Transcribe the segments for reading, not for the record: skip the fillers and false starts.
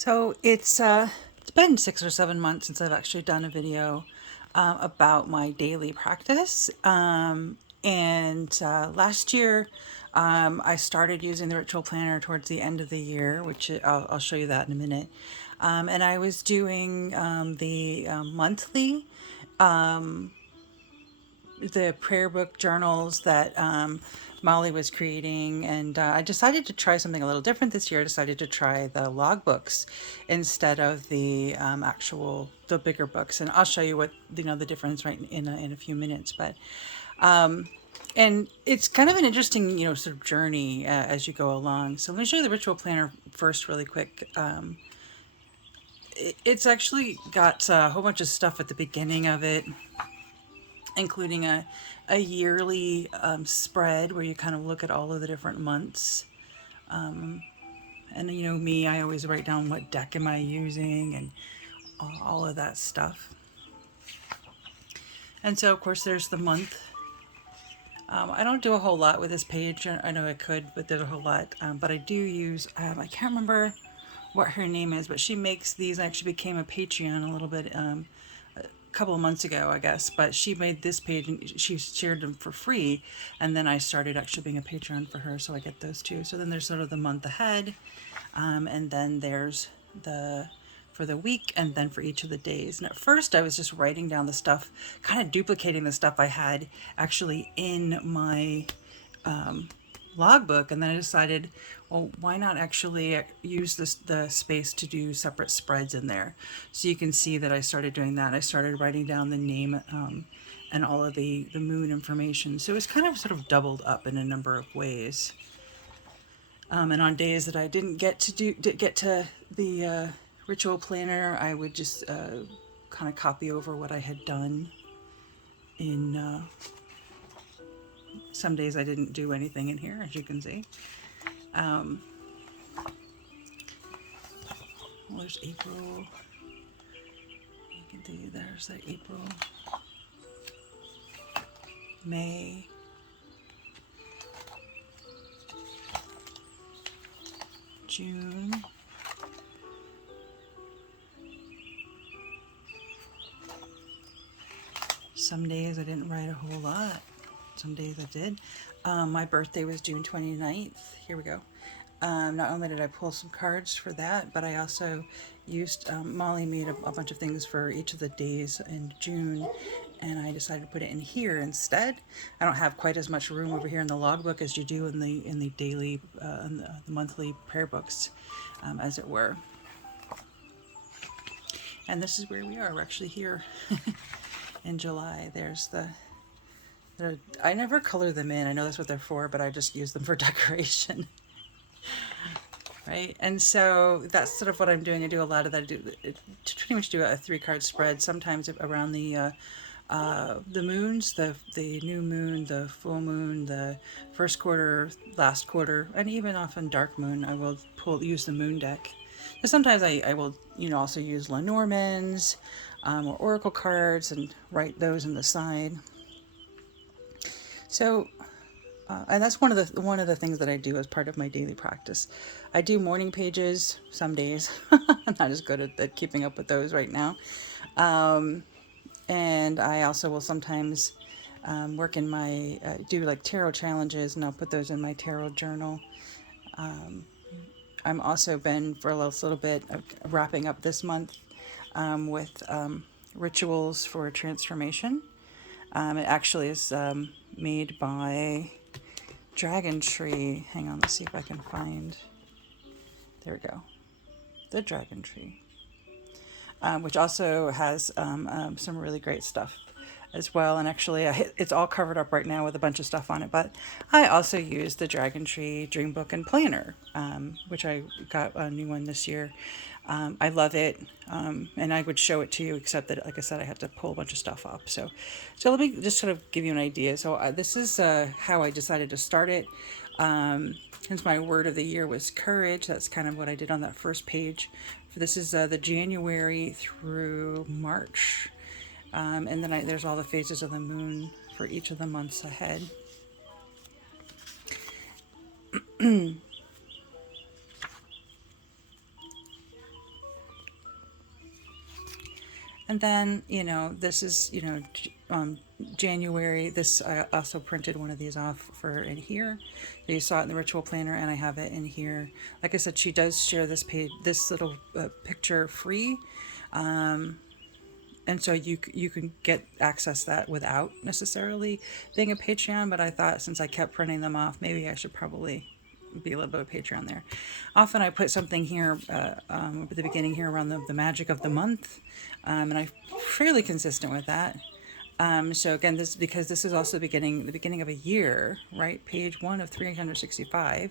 So it's been 6 or 7 months since I've actually done a video about my daily practice. And last year, I started using the ritual planner towards the end of the year, which I'll show you that in a minute. And I was doing the monthly, the prayer book journals that Molly was creating, and I decided to try something a little different this year. I decided to try the logbooks instead of the the bigger books, and I'll show you what the difference right in a few minutes. But and it's kind of an interesting sort of journey as you go along. So let me show you the ritual planner first, really quick. It's actually got a whole bunch of stuff at the beginning of it, including a yearly spread where you kind of look at all of the different months. And me, I always write down what deck am I using and all of that stuff. And so, of course, there's the month. I don't do a whole lot with this page. I know I could, but there's a whole lot. But I do use, I can't remember what her name is, but she makes these. I actually became a Patreon a little bit couple of months ago, I guess, but she made this page and she shared them for free. And then I started actually being a Patreon for her, so I get those too. So then there's sort of the month ahead, and then there's the for the week, and then for each of the days. And at first I was just writing down the stuff, kind of duplicating the stuff I had actually in my logbook, and then I decided, well, why not actually use the space to do separate spreads in there? So you can see that I started doing that. I started writing down the name and all of the moon information. So it's kind of sort of doubled up in a number of ways. And on days that I didn't get to the ritual planner, I would just kind of copy over what I had done in some days I didn't do anything in here, as you can see. Well, there's April. You can see there's that April, May, June, some days I didn't write a whole lot. Some days I did. My birthday was June 29th. Here we go. Not only did I pull some cards for that, but I also used, Molly made a bunch of things for each of the days in June, and I decided to put it in here instead. I don't have quite as much room over here in the logbook as you do in the daily, in the monthly prayer books, as it were. And this is where we are. We're actually here in July. There's I never color them in. I know that's what they're for, but I just use them for decoration. Right? And so that's sort of what I'm doing. I do a lot of that. I do pretty much do a 3-card spread, sometimes around the moons, the new moon, the full moon, the first quarter, last quarter, and even often dark moon. I will use the moon deck. And sometimes I will also use Lenormand's or oracle cards and write those on the side. So, and that's one of the things that I do as part of my daily practice. I do morning pages some days. I'm not as good at keeping up with those right now. And I also will sometimes work in my do like tarot challenges, and I'll put those in my tarot journal. I'm also been for a little bit wrapping up this month with rituals for transformation. It actually is made by Dragon Tree. Hang on, let's see if I can find. There we go. The Dragon Tree, which also has some really great stuff as well. And actually, it's all covered up right now with a bunch of stuff on it. But I also use the Dragon Tree Dream Book and Planner, which I got a new one this year. I love it, and I would show it to you, except that, like I said, I have to pull a bunch of stuff up. So let me just sort of give you an idea. So this is how I decided to start it. Since my word of the year was courage, that's kind of what I did on that first page. This is the January through March. And then there's all the phases of the moon for each of the months ahead. And then, this is, January. This, I also printed one of these off for in here. You saw it in the ritual planner, and I have it in here. Like I said, she does share this page, this little picture free. And so you can get access that without necessarily being a Patreon. But I thought since I kept printing them off, maybe I should probably be a little bit of Patreon there. Often I put something here at the beginning here around the magic of the month, and I'm fairly consistent with that. So again, this because this is also the beginning of a year, right? Page 1 of 365.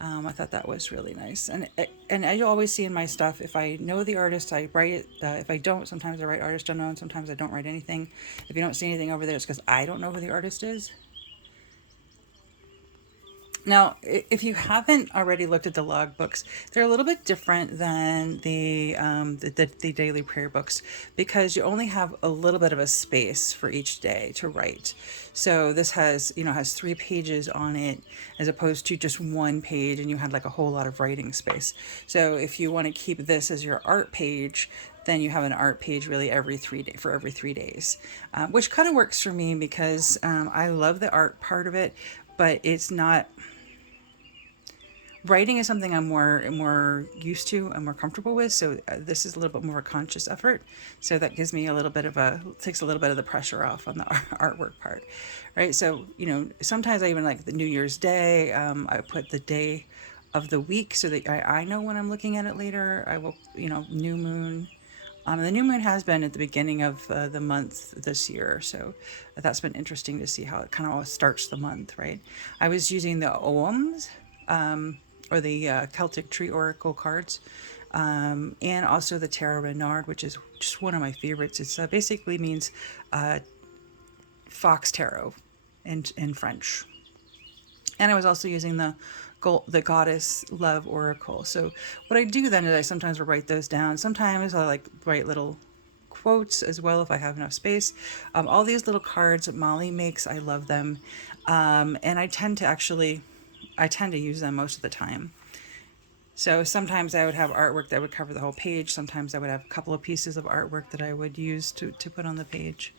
I thought that was really nice, and I always see in my stuff, if I know the artist, I write it. If I don't, sometimes I write artist unknown. Sometimes I don't write anything. If you don't see anything over there, it's because I don't know who the artist is. Now, if you haven't already looked at the log books, they're a little bit different than the daily prayer books because you only have a little bit of a space for each day to write. So this has 3 pages on it as opposed to just 1 page, and you had like a whole lot of writing space. So if you want to keep this as your art page, then you have an art page really every 3 days, which kind of works for me because I love the art part of it, but it's not. Writing is something I'm more used to and more comfortable with. So this is a little bit more of a conscious effort. So that gives me takes a little bit of the pressure off on the artwork part, right? So sometimes I even like the New Year's Day. I put the day of the week so that I know when I'm looking at it later. I will new moon. The new moon has been at the beginning of the month this year, so that's been interesting to see how it kind of starts the month, right? I was using the Oghams, or the Celtic Tree Oracle cards, and also the Tarot Renard, which is just one of my favorites. It basically means fox tarot in French. And I was also using the Goddess Love Oracle. So what I do then is I sometimes will write those down. Sometimes I like write little quotes as well if I have enough space. All these little cards that Molly makes, I love them, and I tend to use them most of the time. So sometimes I would have artwork that would cover the whole page. Sometimes I would have a couple of pieces of artwork that I would use to put on the page.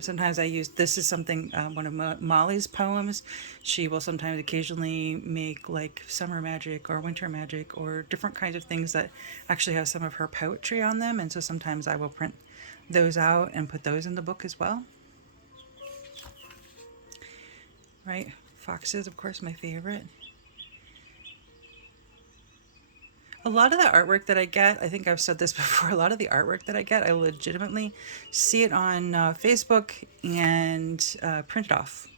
Sometimes this is something, one of Molly's poems. She will sometimes occasionally make like summer magic or winter magic or different kinds of things that actually have some of her poetry on them. And so sometimes I will print those out and put those in the book as well. Right? Foxes, of course, my favorite. A lot of the artwork that I get, I think I've said this before, a lot of the artwork that I get, I legitimately see it on Facebook and print it off.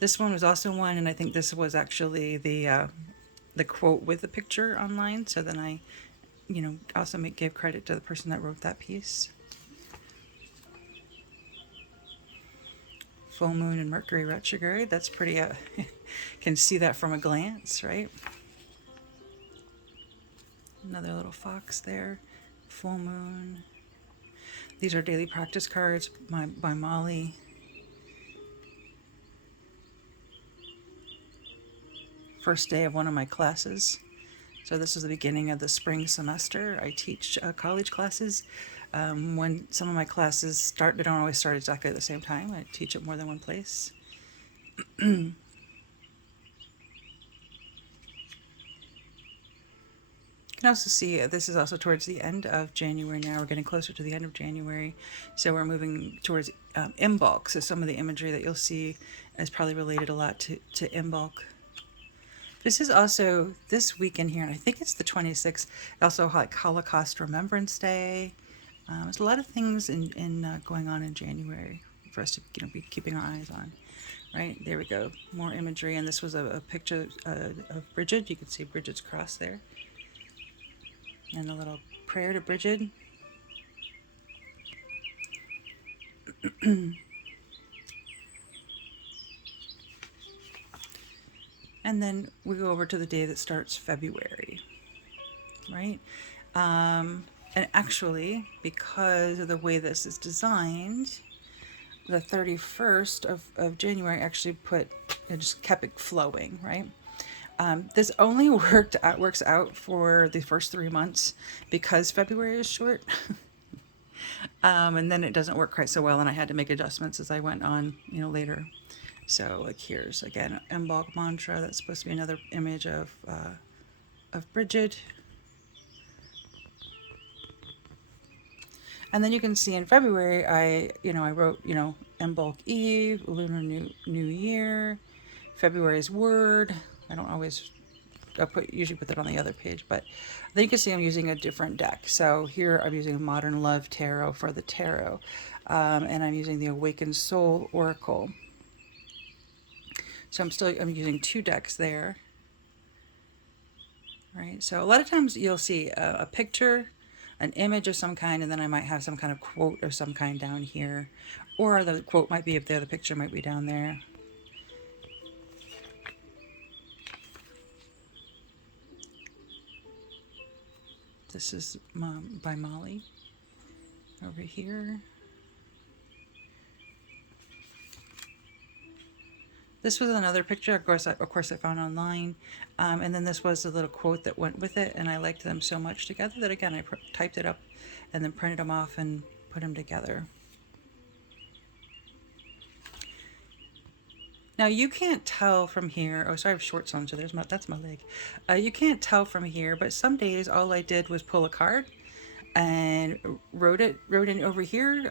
This one was also one, and I think this was actually the quote with the picture online. So then I, also give credit to the person that wrote that piece. Full moon and Mercury retrograde. That's pretty. Can see that from a glance, right? Another little fox there. Full moon. These are daily practice cards by Molly. First day of one of my classes. So this is the beginning of the spring semester. I teach college classes. When some of my classes start, they don't always start exactly at the same time. I teach at more than one place. You can also see this is also towards the end of January now. We're getting closer to the end of January. So we're moving towards Imbolc. So some of the imagery that you'll see is probably related a lot to Imbolc. This is also this weekend here, and I think it's the 26th, also like Holocaust Remembrance Day. There's a lot of things in going on in January for us to be keeping our eyes on. Right, there we go. More imagery, and this was a picture of Bridget. You can see Bridget's cross there. And a little prayer to Bridget. And then we go over to the day that starts February, right? And actually, because of the way this is designed, the 31st of January actually just kept it flowing, right? This only works out for the first 3 months because February is short. And then it doesn't work quite so well, and I had to make adjustments as I went on, later. So like here's again Embolc mantra. That's supposed to be another image of Bridget. And then you can see in February, I wrote, Embolc Eve, Lunar New Year, February's word. I don't always, usually put that on the other page, but then you can see I'm using a different deck. So here I'm using Modern Love Tarot for the tarot, and I'm using the Awakened Soul Oracle. So I'm using 2 decks there. Right. So a lot of times you'll see a picture, an image of some kind, and then I might have some kind of quote of some kind down here, or the quote might be up there, the picture might be down there. This is by Molly over here. This was another picture, of course, I found online, and then this was the little quote that went with it, and I liked them so much together that again I typed it up, and then printed them off and put them together. Now you can't tell from here. Oh, sorry, I have shorts on, so that's my leg. You can't tell from here, but some days all I did was pull a card and wrote in over here.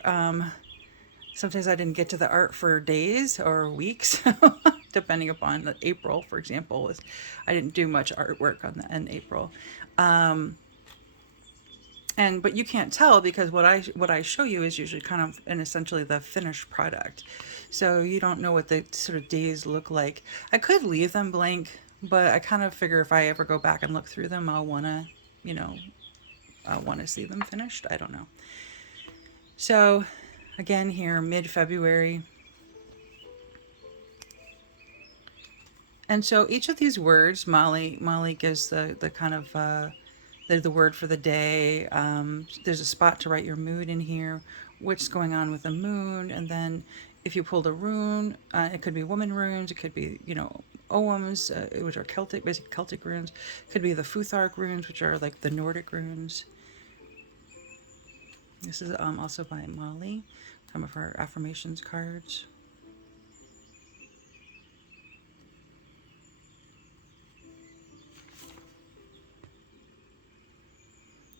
Sometimes I didn't get to the art for days or weeks, depending upon April, for example. I didn't do much artwork in April. But you can't tell because what I show you is usually kind of and essentially the finished product. So you don't know what the sort of days look like. I could leave them blank, but I kind of figure if I ever go back and look through them, I'll want to see them finished. I don't know. So again here, mid-February. And so each of these words, Molly gives the kind of the word for the day. There's a spot to write your mood in here, what's going on with the moon, and then if you pulled a rune, it could be woman runes, it could be, Oghams, which are basic Celtic runes, it could be the Futhark runes, which are like the Nordic runes. This is also by Molly, some of her affirmations cards.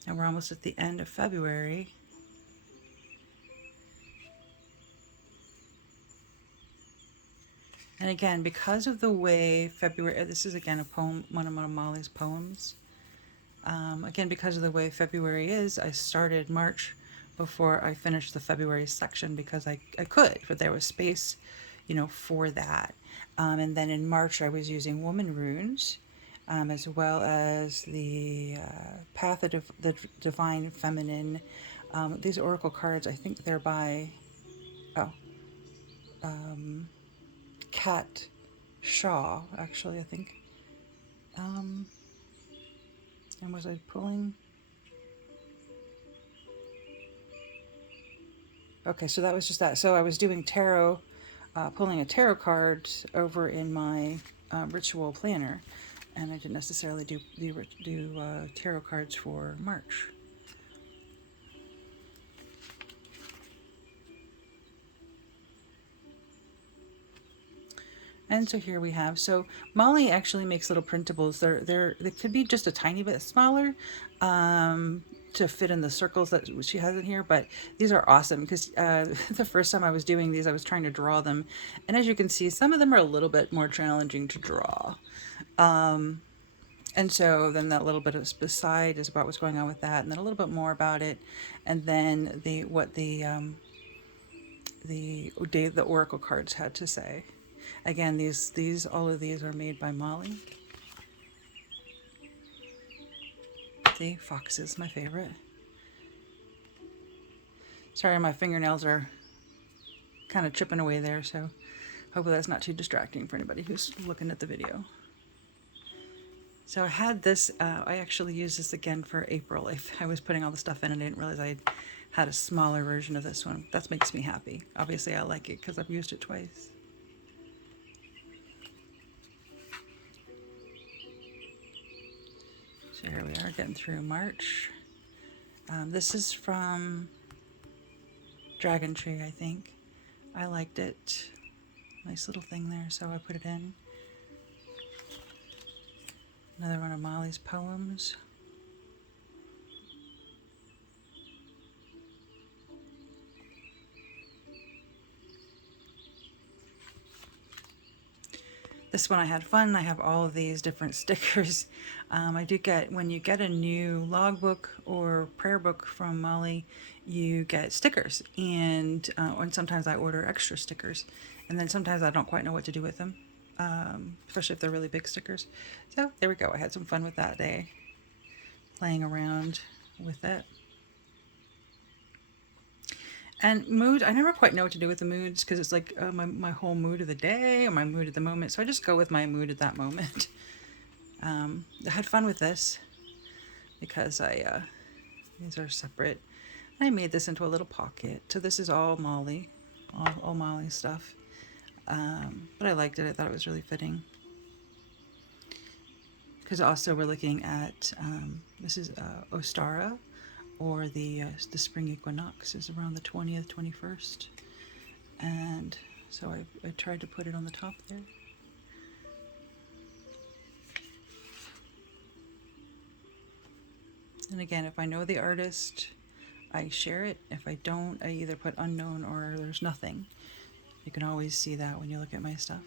And we're almost at the end of February. And again, because of the way February, this is again a poem, one of Molly's poems. Again, because of the way February is, I started March before I finished the February section because I could, but there was space, for that. And then in March, I was using woman runes. As well as the Path of the Divine Feminine. These oracle cards, I think they're by Kat Shaw, actually, I think. And was I pulling? Okay, so that was just that. So I was doing tarot, pulling a tarot card over in my ritual planner. And I didn't necessarily do tarot cards for March. And so here we have, so Molly actually makes little printables. They could be just a tiny bit smaller to fit in the circles that she has in here, but these are awesome because the first time I was doing these, I was trying to draw them. And as you can see, some of them are a little bit more challenging to draw. And so then that little bit of beside is about what's going on with that, and then a little bit more about it, and then the oracle cards had to say. Again, all of these are made by Molly. See, foxes, my favorite. Sorry, my fingernails are kind of chipping away there, so hopefully that's not too distracting for anybody who's looking at the video. So I had this, I actually used this again for April. I was putting all the stuff in and I didn't realize I had a smaller version of this one. That makes me happy. Obviously I like it because I've used it twice. So here we are getting through March. This is from Dragon Tree, I think. I liked it. Nice little thing there, so I put it in. Another one of Molly's poems. This one I had fun. I have all of these different stickers. I do get, when you get a new logbook or prayer book from Molly, you get stickers. And sometimes I order extra stickers. And then sometimes I don't quite know what to do with them, especially if they're really big stickers. So there we go. I had some fun with that day, playing around with it. And mood, I never quite know what to do with the moods because it's like my whole mood of the day or my mood at the moment. So I just go with my mood at that moment. I had fun with this because these are separate. I made this into a little pocket. So this is all Molly, all Molly stuff. But I liked it. I thought it was really fitting. Because also we're looking at, this is Ostara, or the spring equinox is around the 20th, 21st. And so I tried to put it on the top there. And again, if I know the artist, I share it. If I don't, I either put unknown or there's nothing. You can always see that when you look at my stuff.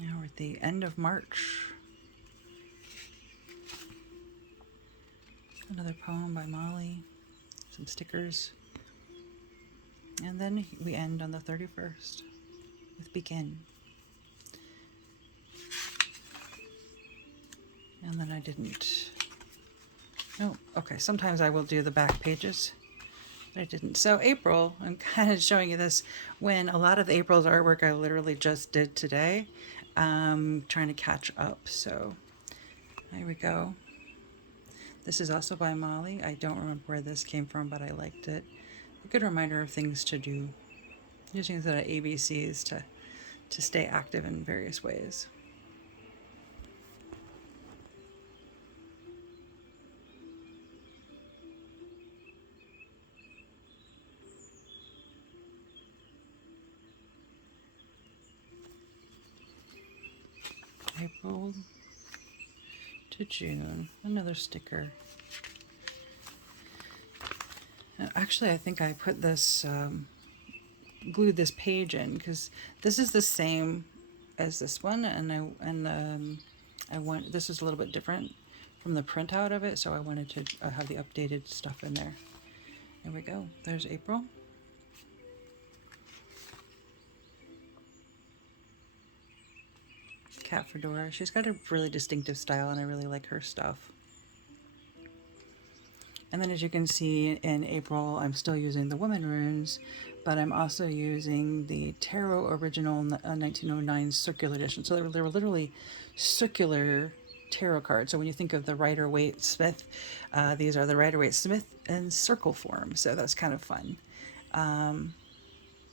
Now we're at the end of March. Another poem by Molly, some stickers. And then we end on the 31st with Begin. And then I didn't. Oh, okay. Sometimes I will do the back pages. I didn't. So April, I'm kind of showing you this when a lot of April's artwork I literally just did today. Trying to catch up. So there we go. This is also by Molly. I don't remember where this came from, but I liked it. A good reminder of things to do. Using the ABCs to stay active in various ways. April to June, another sticker. Actually, I think I put this, glued this page in because this is the same as this one, and I want, this is a little bit different from the printout of it, so I wanted to have the updated stuff in there. There we go. There's April. Cat Fedora. She's got a really distinctive style, and I really like her stuff. And then as you can see in April, I'm still using the Woman Runes, but I'm also using the Tarot Original 1909 Circular Edition. So they were literally circular tarot cards. So when you think of the Rider-Waite-Smith, these are the Rider-Waite-Smith in circle form. So that's kind of fun.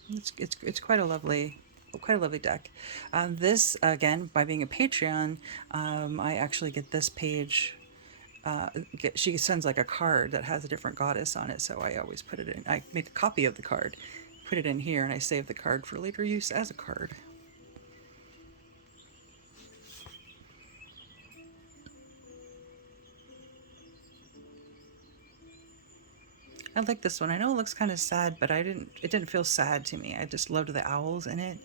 It's quite a lovely deck. This, again, by being a Patreon, I actually get this page. She sends like a card that has a different goddess on it, so I always put it in. I make a copy of the card, put it in here, and I save the card for later use as a card. I like this one. I know it looks kind of sad, but it didn't feel sad to me. I just loved the owls in it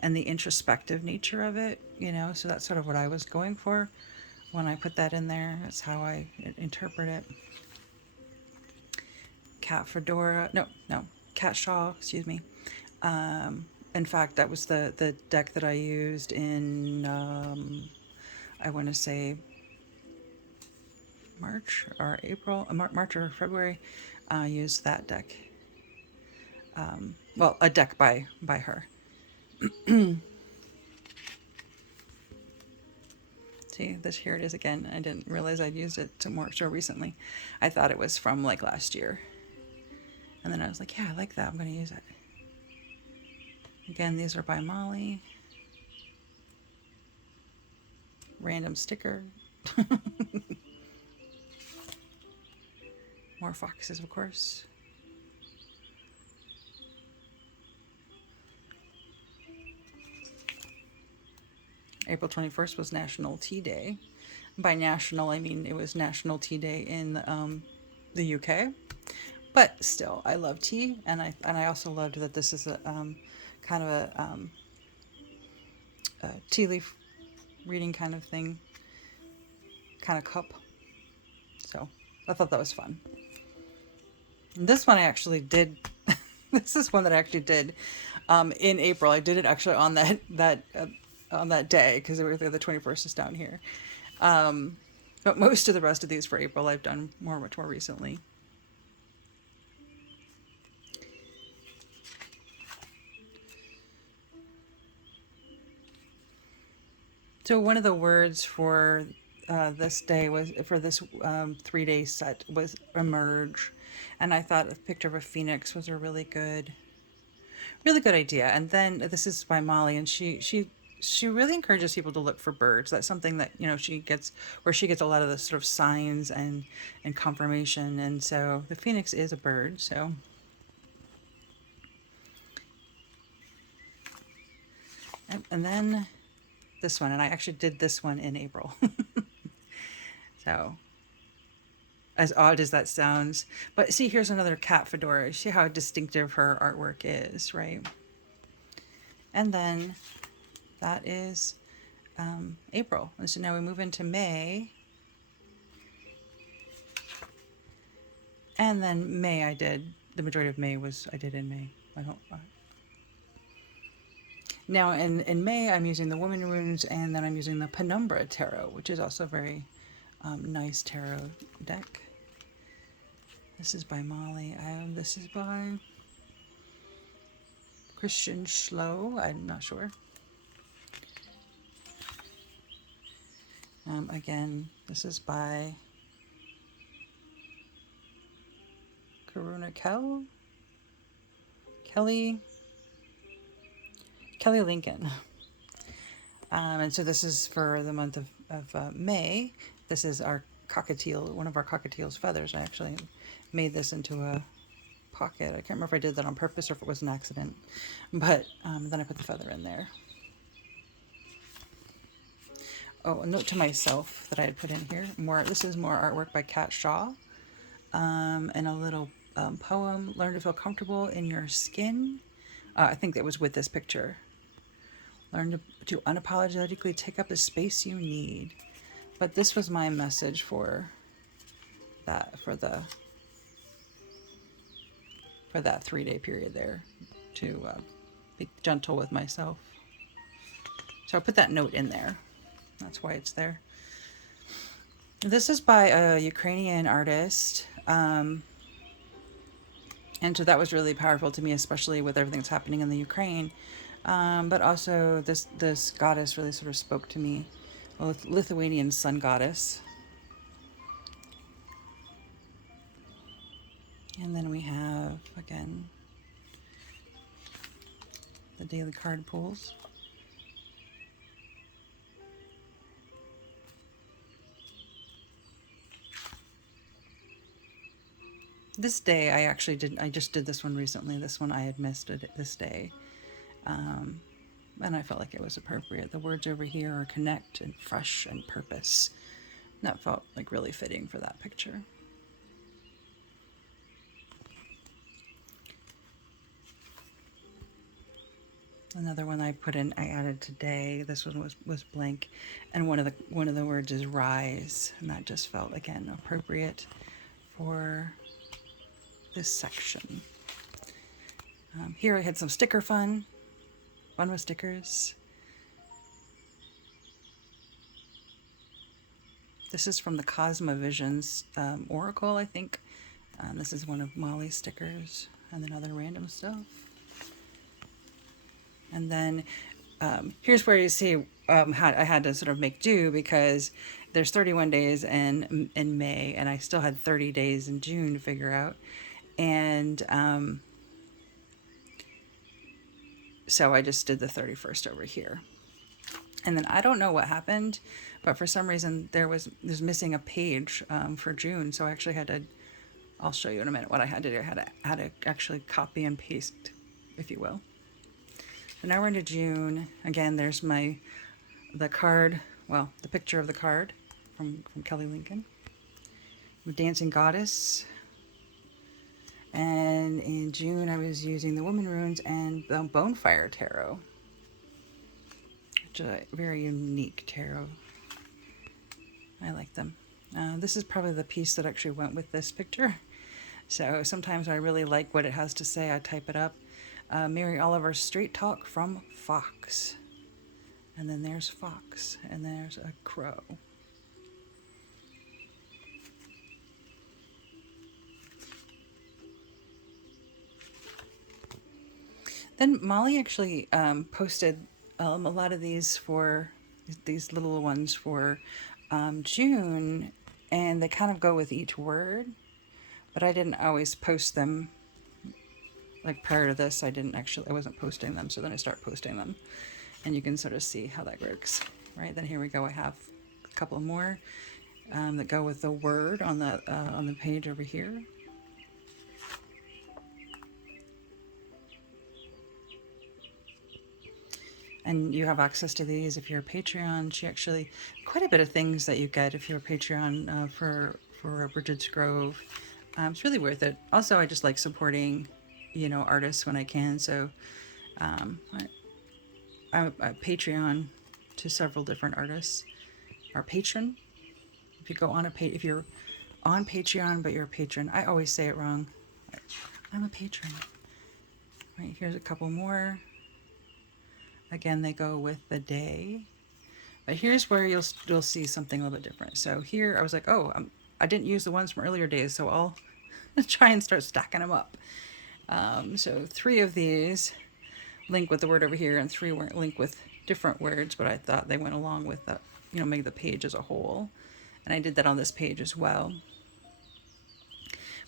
and the introspective nature of it, you know, so that's sort of what I was going for when I put that in there. That's how I interpret it. Cat Fedora, no, Cat Shaw, excuse me. In fact, that was the deck that I used in, I want to say March or April, March or February. I used that deck. Well, a deck by her. See, here it is again. I didn't realize I'd used it so recently. I thought it was from like last year. And then I was like, yeah, I like that. I'm going to use it. Again, these are by Molly. random sticker. More foxes, of course. April 21st was National Tea Day. By national, I mean it was National Tea Day in the UK. But still, I love tea, and I also loved that this is a kind of a tea leaf reading kind of thing, kind of cup. So I thought that was fun. And this one I actually did. This is one that I actually did in April. I did it actually on on that day because the 21st is down here. But most of the rest of these for April I've done much more recently. So one of the words for this day was for this 3-day set was emerge, and I thought a picture of a phoenix was a really good idea. And then this is by Molly, and she really encourages people to look for birds. That's something that she gets a lot of the sort of signs and confirmation. And so the phoenix is a bird. So and then this one, and I actually did this one in April. So as odd as that sounds, but see, here's another cat fedora. See how distinctive her artwork is, right? And then that is April. And so now we move into May. And then May the majority of May I did in May. Now in May, I'm using the Woman Runes, and then I'm using the Penumbra Tarot, which is also a very nice tarot deck. This is by Molly. This is by Christian Schlow. I'm not sure. Again, this is by Karuna Kelly Lincoln. And so this is for the month of May. This is our cockatiel, one of our cockatiel's feathers. I actually made this into a pocket. I can't remember if I did that on purpose or if it was an accident, but then I put the feather in there. Oh, a note to myself that I had put in here. This is more artwork by Kat Shaw, and a little poem. Learn to feel comfortable in your skin. I think it was with this picture. Learn to unapologetically take up the space you need. But this was my message for that 3-day period there, to be gentle with myself. So I put that note in there. That's why it's there. This is by a Ukrainian artist. And so that was really powerful to me, especially with everything that's happening in the Ukraine. But also this goddess really sort of spoke to me. A Lithuanian sun goddess. And then we have, again, the daily card pulls. This day I just did this one recently. This one I had missed this day. And I felt like it was appropriate. The words over here are connect and fresh and purpose. And that felt like really fitting for that picture. Another one I added today. This one was blank, and one of the words is rise, and that just felt again appropriate for this section. Here I had some sticker fun with stickers. This is from the Cosmovisions Oracle, I think. This is one of Molly's stickers, and then other random stuff. And then here's where you see I had to sort of make do, because there's 31 days in May, and I still had 30 days in June to figure out. And so I just did the 31st over here. And then I don't know what happened, but for some reason there's missing a page for June. So I actually had to, I'll show you in a minute what I had to do. I had to actually copy and paste, if you will. So now we're into June. Again, there's the card, well, the picture of the card from Kelly Lincoln. Dancing Goddess. And in June I was using the Woman Runes and the Bonefire Tarot, which is a very unique tarot. I like them. This is probably the piece that actually went with this picture. So sometimes I really like what it has to say, I type it up. Mary Oliver Straight Talk from Fox. And then there's Fox, and there's a crow. Then Molly actually posted a lot of these for these little ones for June, and they kind of go with each word, but I didn't always post them. Like prior to this, I wasn't posting them, so then I start posting them, and you can sort of see how that works, right? Then here we go. I have a couple more that go with the word on the page over here. And you have access to these if you're a Patreon. She actually, quite a bit of things that you get if you're a Patreon for Bridget's Grove. It's really worth it. Also, I just like supporting, artists when I can. So I'm a Patreon to several different artists. Our patron. If you go on if you're on Patreon but you're a patron, I always say it wrong. I'm a patron. Right, here's a couple more. Again, they go with the day. But here's where you'll see something a little bit different. So here I was like, oh, I didn't use the ones from earlier days, so I'll try and start stacking them up. So 3 of these link with the word over here, and 3 weren't link with different words, but I thought they went along with the, make the page as a whole. And I did that on this page as well.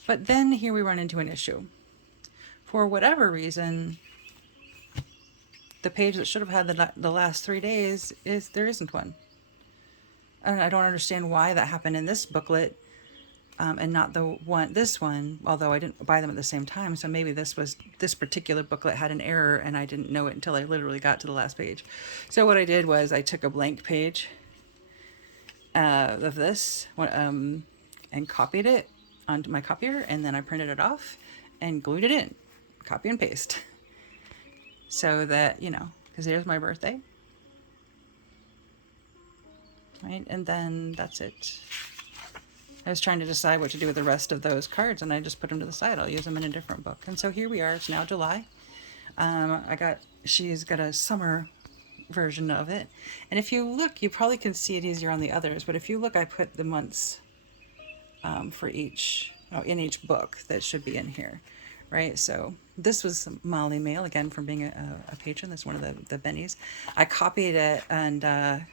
But then here we run into an issue. For whatever reason, the page that should have had the last 3 days there isn't one. And I don't understand why that happened in this booklet and not this one, although I didn't buy them at the same time. So maybe this particular booklet had an error and I didn't know it until I literally got to the last page. So what I did was I took a blank page of this and copied it onto my copier, and then I printed it off and glued it in, copy and paste. So that, because there's my birthday. Right, and then that's it. I was trying to decide what to do with the rest of those cards, and I just put them to the side. I'll use them in a different book. And so here we are. It's now July. She's got a summer version of it. And if you look, you probably can see it easier on the others. But if you look, I put the months for in each book that should be in here. Right, so this was Molly Mail, again, from being a patron. That's one of the bennies. I copied it, and I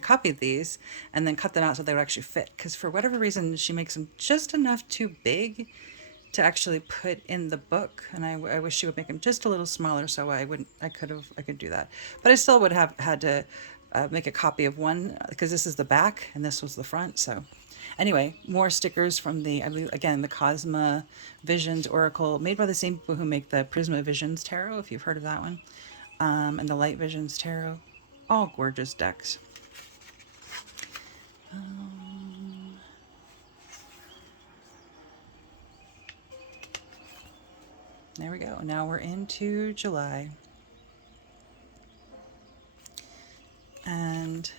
copied these and then cut them out so they would actually fit. Because for whatever reason, she makes them just enough too big to actually put in the book. And I wish she would make them just a little smaller so I could do that. But I still would have had to make a copy of one, because this is the back and this was the front, so... Anyway, more stickers from the Cosma Visions Oracle, made by the same people who make the Prisma Visions Tarot, if you've heard of that one, and the Light Visions Tarot. All gorgeous decks. There we go. Now we're into July. And...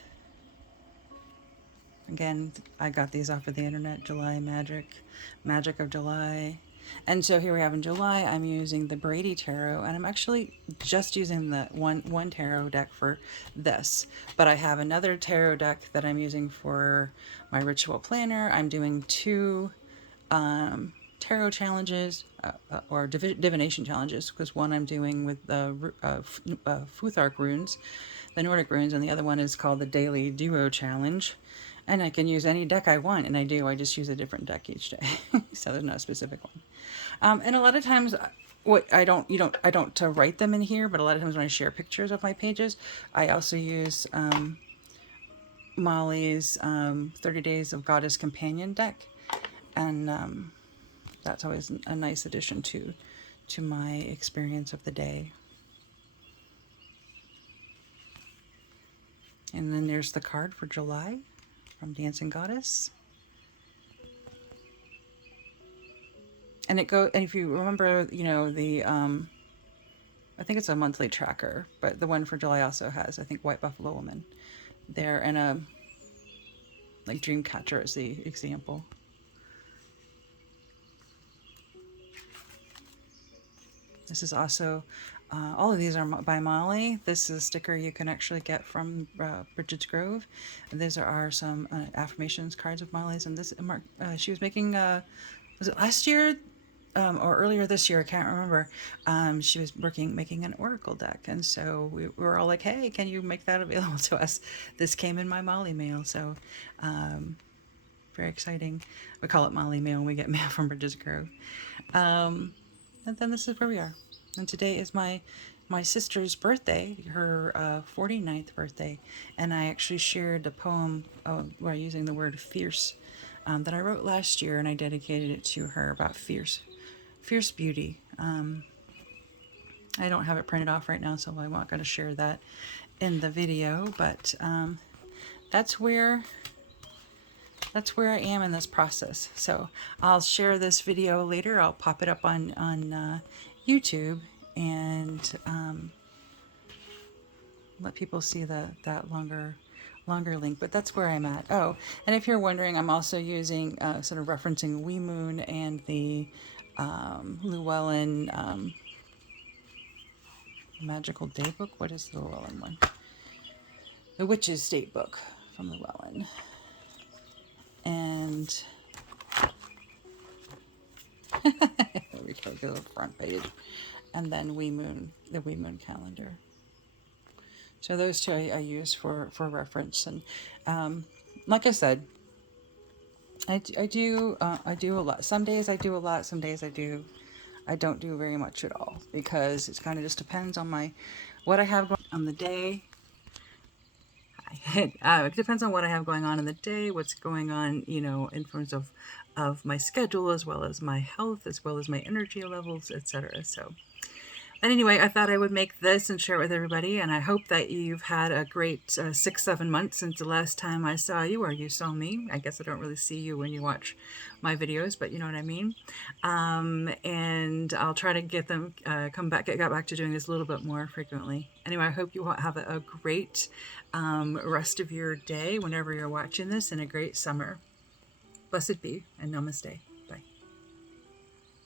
again, I got these off of the internet, July Magic of July. And so here we have in July, I'm using the Brady Tarot, and I'm actually just using the one tarot deck for this. But I have another tarot deck that I'm using for my ritual planner. I'm doing 2 tarot challenges, or divination challenges, because one I'm doing with the Futhark runes, the Nordic runes, and the other one is called the Daily Duo Challenge. And I can use any deck I want, and I just use a different deck each day. So there's no specific one. And a lot of times what I don't, I don't write them in here, but a lot of times when I share pictures of my pages, I also use Molly's 30 Days of Goddess Companion deck, and that's always a nice addition to my experience of the day. And then there's the card for July from Dancing Goddess. And and if you remember, you know, I think it's a monthly tracker, but the one for July also has, I think, White Buffalo Woman there, and a like Dreamcatcher is the example. This is also, all of these are by Molly. This is a sticker you can actually get from Bridget's Grove. And these are some affirmations cards of Molly's. And this, she was making, was it last year? Or earlier this year, I can't remember. She was making an oracle deck, and so we were all like, "Hey, can you make that available to us?" This came in my Molly mail, so very exciting. We call it Molly mail when we get mail from Bridges Grove. And then this is where we are. And today is my sister's birthday, her 49th birthday, and I actually shared a poem where using the word fierce that I wrote last year, and I dedicated it to her about fierce beauty. I don't have it printed off right now, so I'm not going to share that in the video, but that's where I am in this process. So I'll share this video later. I'll pop it up on YouTube and let people see that longer link, but that's where I'm at. Oh, and if you're wondering, I'm also using sort of referencing Wee Moon and the Llewellyn Magical Day Book. What is the Llewellyn one? The Witch's Date Book from Llewellyn. And there we go, the front page. And then Wee Moon, the Wee Moon calendar. So those two I use for reference. And like I said, I do a lot. Some days I do a lot. Some days I don't do very much at all, because it kind of just depends on what I have going on the day. It depends on what I have going on in the day, what's going on, you know, in terms of my schedule, as well as my health, as well as my energy levels, etc. So, but anyway, I thought I would make this and share it with everybody, and I hope that you've had a great 6-7 months since the last time I saw you, or you saw me. I guess I don't really see you when you watch my videos, but you know what I mean. And I'll try to get back to doing this a little bit more frequently. Anyway, I hope you have a great rest of your day whenever you're watching this, and a great summer. Blessed be, and namaste.